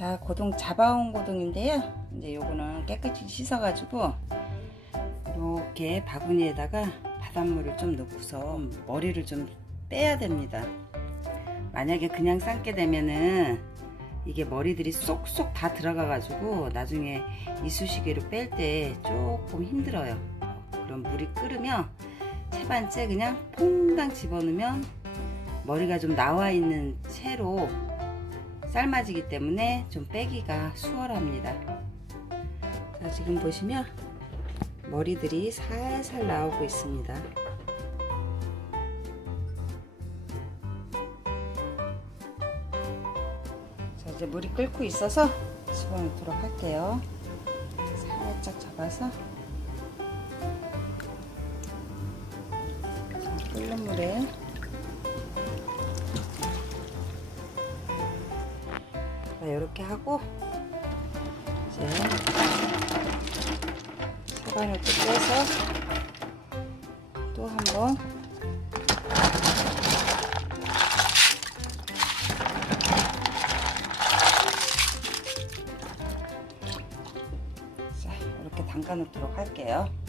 자, 고동 잡아온 고동인데요. 이제 요거는 깨끗이 씻어 가지고 이렇게 바구니에다가 바닷물을 좀 넣고서 머리를 좀 빼야 됩니다. 만약에 그냥 삶게 되면은 이게 머리들이 쏙쏙 다 들어가 가지고 나중에 이쑤시개로 뺄 때 조금 힘들어요. 그럼 물이 끓으면 채반째 그냥 퐁당 집어넣으면 머리가 좀 나와 있는 채로 삶아지기 때문에 좀 빼기가 수월합니다. 자, 지금 보시면 머리들이 살살 나오고 있습니다. 자, 이제 물이 끓고 있어서 집어넣도록 할게요. 살짝 잡아서 자, 끓는 물에 이렇게 하고 이제 사과를 또 빼서 또 한번 자, 이렇게 담가 놓도록 할게요.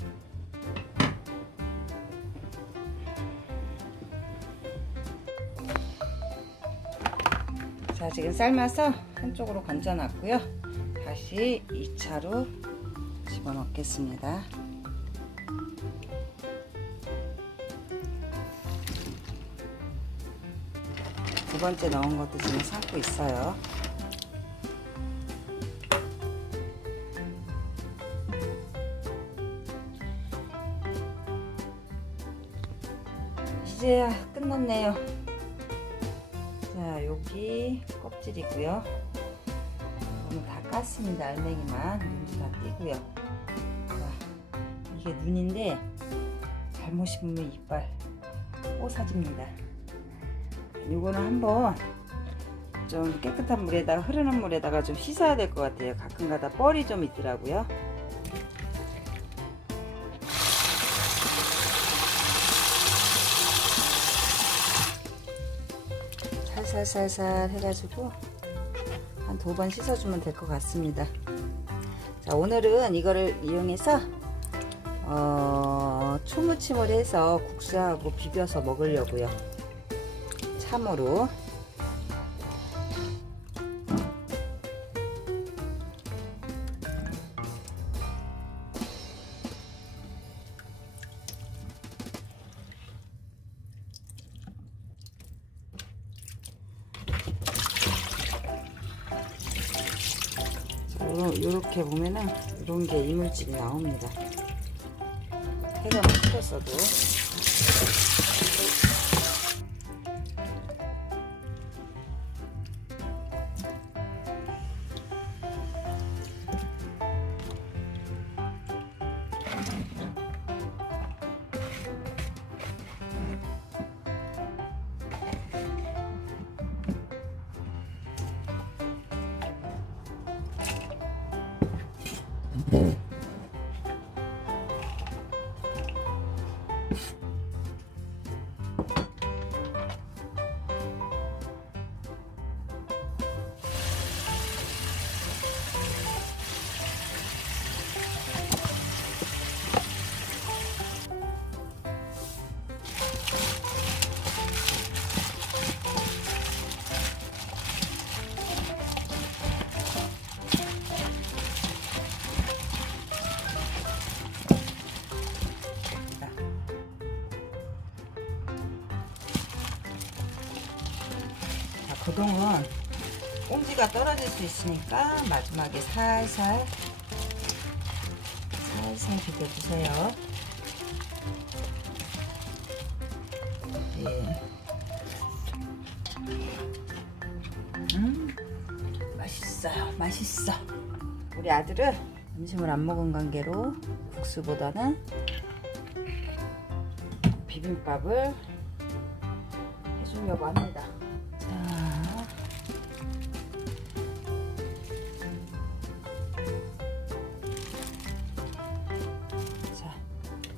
자, 지금 삶아서 한쪽으로 건져 놨고요. 다시 2차로 집어넣겠습니다. 두 번째 넣은 것도 지금 삶고 있어요. 이제야 끝났네요. 자, 여기 껍질이고요. 저는 다 깠습니다. 알맹이만 눈도 다 띄고요. 자, 이게 눈인데 잘못 씹으면 이빨 뽀사집니다. 이거는 한번 좀 깨끗한 물에다가 흐르는 물에다가 좀 씻어야 될 것 같아요. 가끔가다 뻘이 좀 있더라고요. 살살살살 해가지고 한 두 번 씻어주면 될 것 같습니다. 자 오늘은 이거를 이용해서 어, 초무침을 해서 국수하고 비벼서 먹으려고요. 참으로 이렇게 보면은 이런 게 이물질이 나옵니다. 해가 묻혔어도 자, 고동은 꽁지가 떨어질 수 있으니까 마지막에 살살 살살 비벼주세요. 예. 음, 맛있어요. 맛있어. 우리 아들은 점심을 안 먹은 관계로 국수보다는 비빔밥을 해주려고 합니다.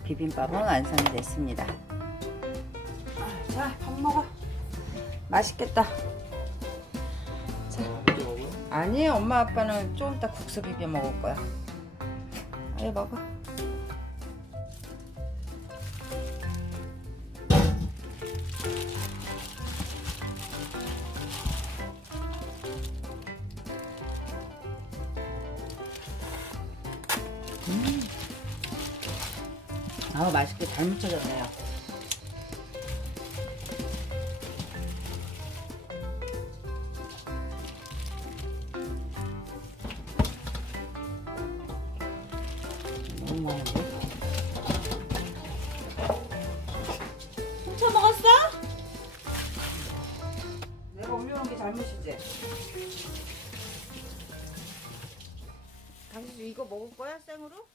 비빔밥은 완성이 됐습니다. 아, 자, 밥 먹어. 맛있겠다. 자, 아니 엄마 아빠는 좀 이따 국수 비벼 먹을 거야. 아예 먹어. 아우 맛있게 잘 묻혀졌네요. 잘못이지? 당신 이거 먹을 거야 생으로?